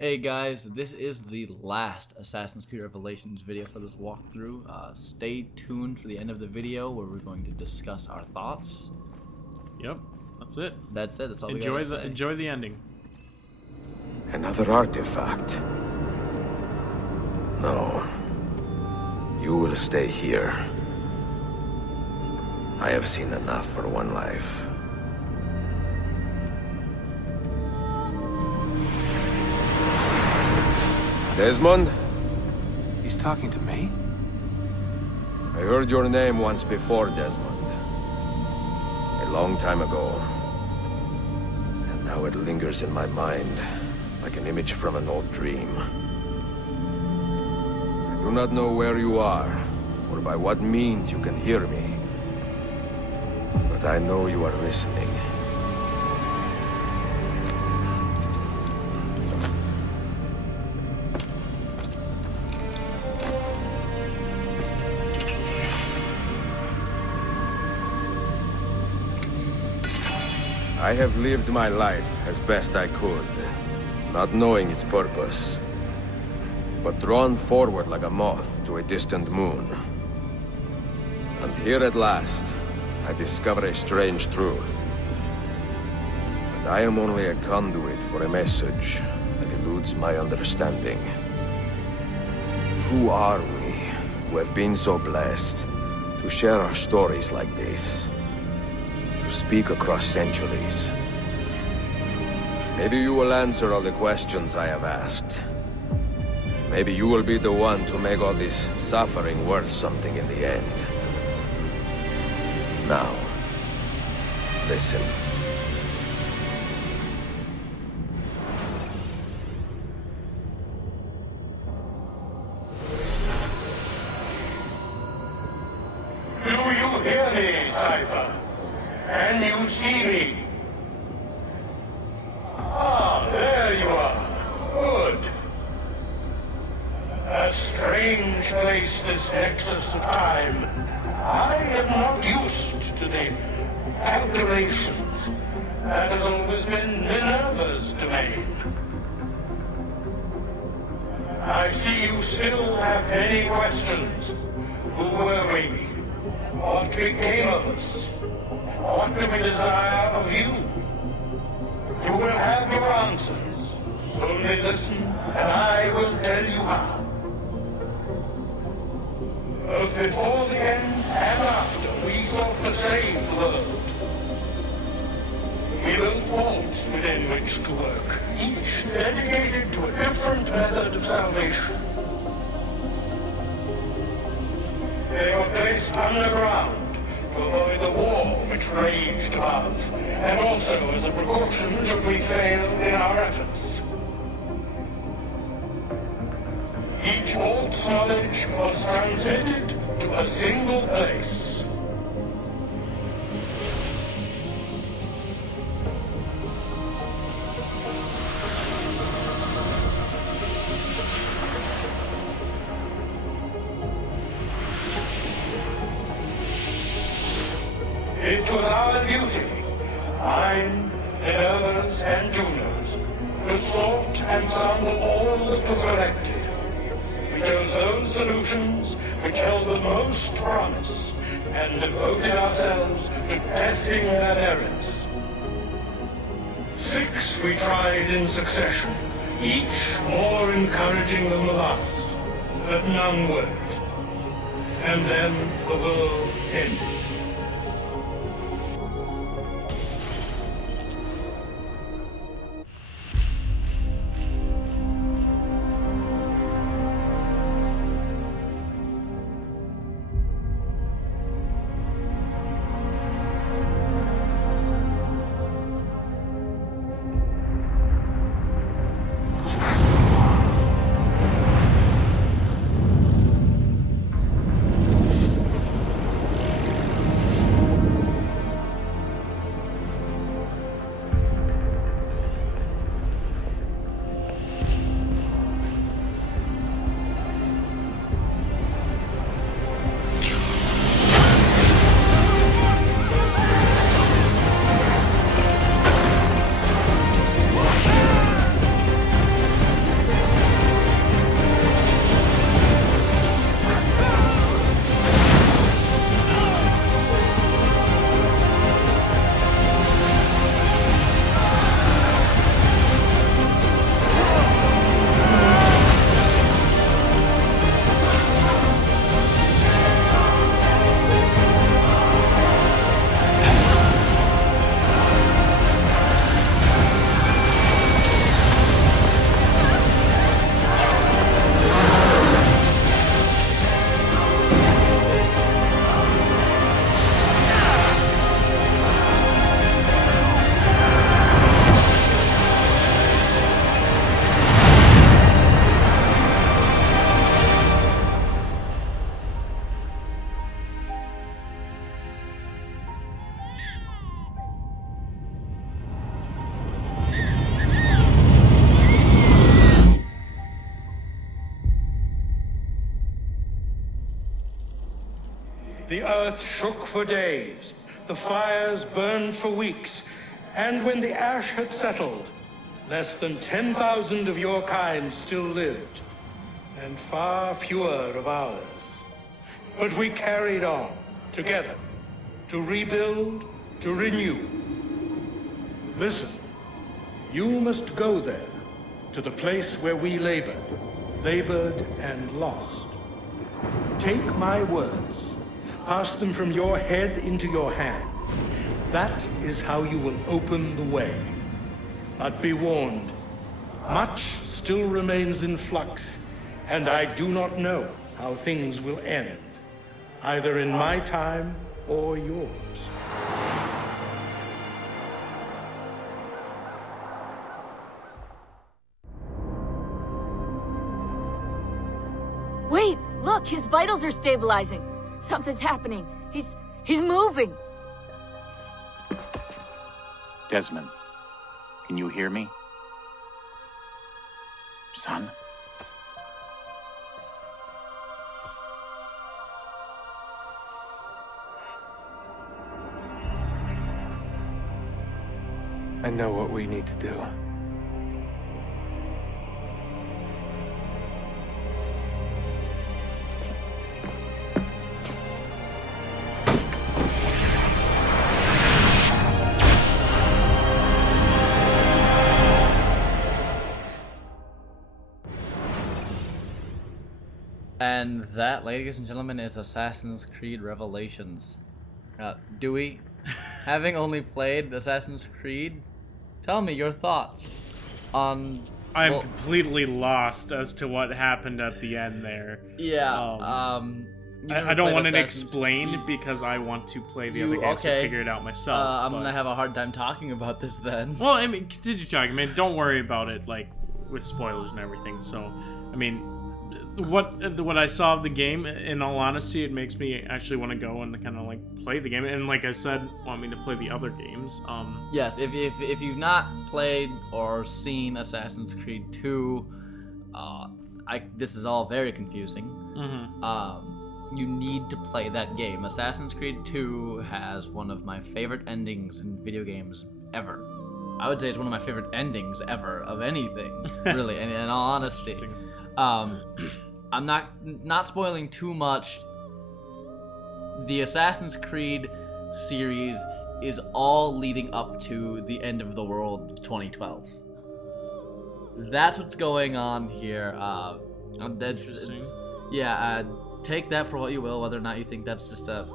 Hey guys, this is the last Assassin's Creed Revelations video for this walkthrough. Stay tuned for the end of the video where we're going to discuss our thoughts. Yep, that's it. That's it. That's all we Enjoy gotta say. enjoy the ending. Another artifact. No. You will stay here. I have seen enough for one life. Desmond? He's talking to me? I heard your name once before, Desmond. A long time ago. And now it lingers in my mind, like an image from an old dream. I do not know where you are, or by what means you can hear me. But I know you are listening. I have lived my life as best I could, not knowing its purpose, but drawn forward like a moth to a distant moon. And here at last, I discover a strange truth. And I am only a conduit for a message that eludes my understanding. Who are we, who have been so blessed to share our stories like this? Speak across centuries. Maybe you will answer all the questions I have asked. Maybe you will be the one to make all this suffering worth something in the end. Now, listen. Do you hear me, Cypher? Can you see me? Ah, there you are. Good. A strange place, this nexus of time. I am not used to the calculations. That has always been Minerva's domain. I see you still have many questions. Who were we? What became of us? What do we desire of you? You will have your answers. Only listen, and I will tell you how. Both before the end and after, we sought to save the world. We built vaults within which to work, each dedicated to a different method of salvation. They were placed underground to avoid the war which raged above, and also as a precaution should we fail in our efforts. Each vault's knowledge was transmitted to a single place. It was our duty, mine, Minerva's, and Juno's, to sort and sample all that was collected. We chose those solutions which held the most promise, and devoted ourselves to testing their merits. 6 we tried in succession, each more encouraging than the last, but none worked. And then the world ended. earth shook for days, the fires burned for weeks, and when the ash had settled, less than 10,000 of your kind still lived, and far fewer of ours. But we carried on, together, to rebuild, to renew. Listen, you must go there, to the place where we labored and lost. Take my words, pass them from your head into your hands. That is how you will open the way. But be warned, much still remains in flux, and I do not know how things will end, either in my time or yours. Wait, look, his vitals are stabilizing. Something's happening. He's moving. Desmond, can you hear me? Son? I know what we need to do. And that, ladies and gentlemen, is Assassin's Creed Revelations. Dewey, having only played Assassin's Creed, tell me your thoughts on... I'm completely lost as to what happened at the end there. Yeah, I don't want to explain because I want to play the other games to figure it out myself. I'm gonna have a hard time talking about this then. Well, I mean, continue talking. I mean, don't worry about it, like, with spoilers and everything. So, I mean... What I saw of the game, in all honesty, it makes me actually want to go and kind of like play the game, and like I said, want me to play the other games. Yes, if you've not played or seen Assassin's Creed 2, this is all very confusing. You need to play that game. Assassin's Creed 2 has one of my favorite endings in video games ever. I would say it's one of my favorite endings ever of anything, really. In all honesty. I'm not spoiling too much. The Assassin's Creed series is all leading up to the end of the world 2012. That's what's going on here. Take that for what you will, whether or not you think that's just a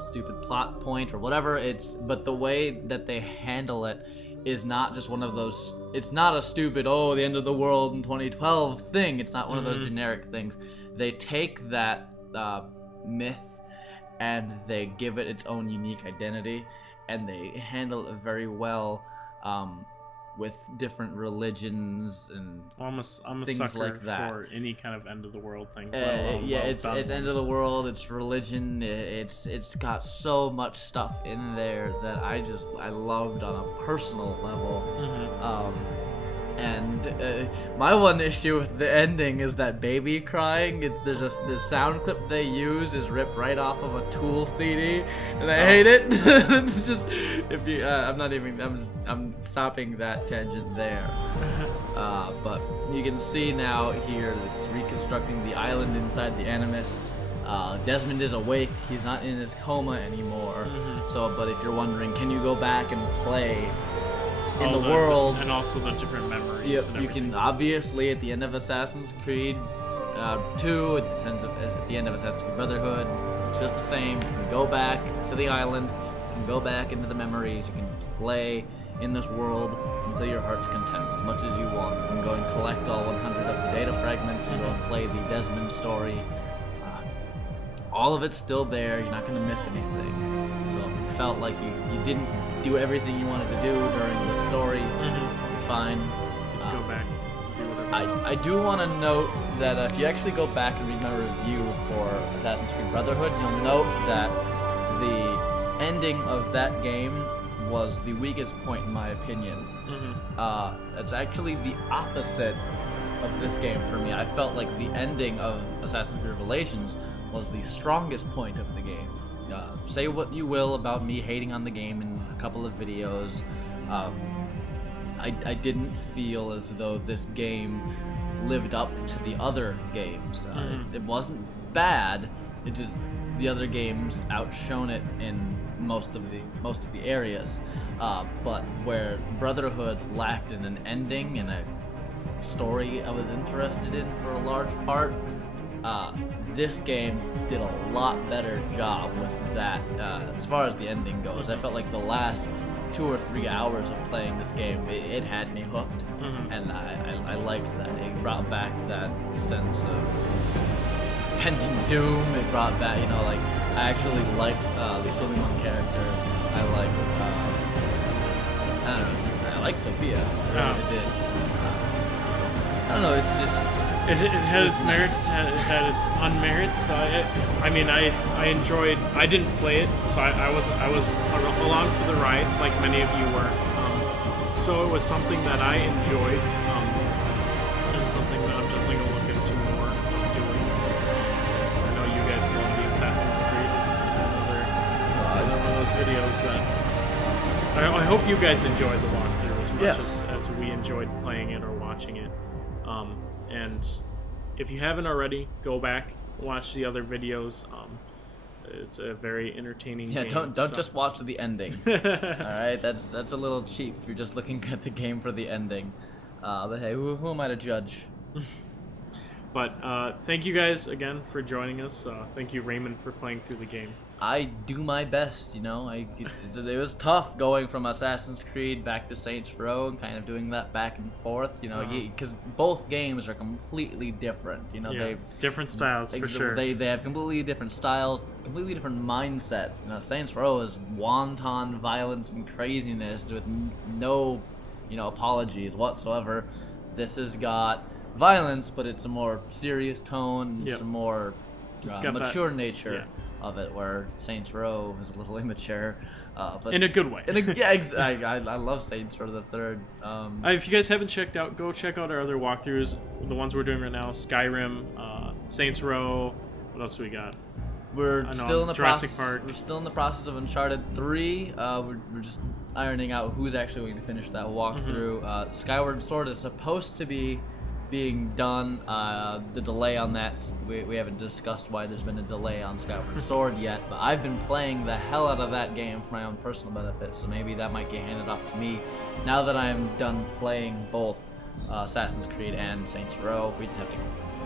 stupid plot point or whatever. But the way that they handle it is not just one of those, it's not a stupid, the end of the world in 2012 thing. It's not one of those generic things. They take that myth and they give it its own unique identity, and they handle it very well with different religions and I'm a things sucker like that. for any kind of end of the world thing. It's end of the world, it's religion, it's got so much stuff in there that I loved on a personal level. My one issue with the ending is that baby crying. The sound clip they use is ripped right off of a Tool CD, and I hate it. It's just I'm stopping that tangent there. But you can see now here that it's reconstructing the island inside the Animus. Desmond is awake. He's not in his coma anymore. But if you're wondering, can you go back and play in the world, and also the different memories. You can obviously at the end of Assassin's Creed 2, at the end of Assassin's Creed Brotherhood, it's just the same. You can go back to the island, you can go back into the memories, you can play in this world until your heart's content as much as you want. You can go and collect all 100 of the data fragments and go and play the Desmond story. All of it's still there. You're not going to miss anything. So if you felt like you didn't do everything you wanted to do during the story, you're fine. Go back. I do want to note that if you actually go back and read my review for Assassin's Creed Brotherhood, you'll note that the ending of that game was the weakest point in my opinion. It's actually the opposite of this game for me. I felt like the ending of Assassin's Creed Revelations was the strongest point of the game. say what you will about me hating on the game in a couple of videos. I didn't feel as though this game lived up to the other games. It wasn't bad. It just the other games outshone it in most of the areas. But where Brotherhood lacked in an ending and a story I was interested in for a large part, this game did a lot better job with that. As far as the ending goes, I felt like the last 2 or 3 hours of playing this game, it had me hooked, and I liked that. It brought back that sense of pending doom. It brought back, you know, like, I actually liked the Suleiman character. I liked, I don't know, just, I liked Sophia. I really did. I don't know, it's just... It had its merits, it had its unmerits. I mean, I enjoyed. I didn't play it, so I was along for the ride, like many of you were. So it was something that I enjoyed, and something that I'm definitely gonna look into more of doing. I know you guys love the Assassin's Creed. It's another one of those videos that I hope you guys enjoyed the walkthrough as much as we enjoyed playing it or watching it. And if you haven't already, go back, watch the other videos. It's a very entertaining game. Don't just watch the ending. All right, that's a little cheap if you're just looking at the game for the ending. But hey, who am I to judge? But thank you guys again for joining us. Thank you, Raymond, for playing through the game. I do my best, you know. It was tough going from Assassin's Creed back to Saints Row and kind of doing that back and forth, you know, because both games are completely different, you know. Yeah, different styles, for sure. They have completely different styles, completely different mindsets. You know, Saints Row is wanton violence and craziness with no, you know, apologies whatsoever. This has got violence, but it's a more serious tone, it's a more mature nature of it, where Saints Row is a little immature, but in a good way. I love Saints Row the Third. If you guys haven't checked out, go check out our other walkthroughs. The ones we're doing right now: Skyrim, Saints Row. What else do we got? We're still in the Jurassic process. Park. We're still in the process of Uncharted 3. We're just ironing out who's actually going to finish that walkthrough. Skyward Sword is supposed to be being done. The delay on that, we haven't discussed why there's been a delay on Skyward Sword yet, but I've been playing the hell out of that game for my own personal benefit, so maybe that might get handed off to me. Now that I'm done playing both Assassin's Creed and Saints Row, we just have to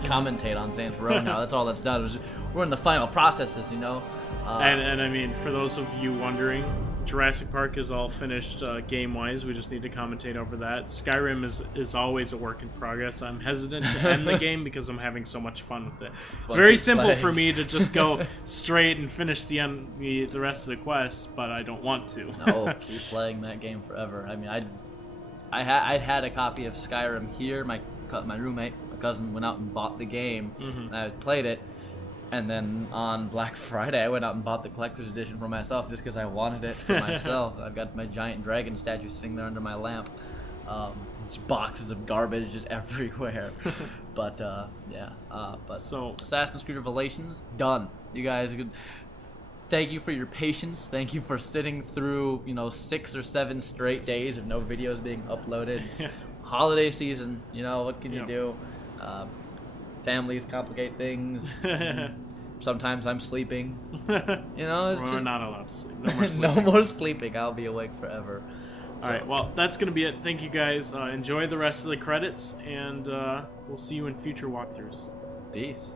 commentate on Saints Row now. That's all that's done. We're in the final processes, you know. And I mean, for those of you wondering, Jurassic Park is all finished game-wise. We just need to commentate over that. Skyrim is always a work in progress. I'm hesitant to end the game because I'm having so much fun with it. It's very simple for me to just go straight and finish the rest of the quests, but I don't want to. No, keep playing that game forever. I mean, I'd had a copy of Skyrim here. My roommate, my cousin, went out and bought the game, and I played it. And then on Black Friday, I went out and bought the collector's edition for myself just because I wanted it for myself. I've got my giant dragon statue sitting there under my lamp. Just boxes of garbage just everywhere. But, so Assassin's Creed Revelations, done. You guys, thank you for your patience. Thank you for sitting through, 6 or 7 straight days of no videos being uploaded. It's holiday season, what can you do? Families complicate things. Sometimes I'm sleeping. We're not allowed to sleep. No more sleeping. No more sleeping. I'll be awake forever. All right. Well, that's gonna be it. Thank you guys. Enjoy the rest of the credits, and we'll see you in future walkthroughs. Peace.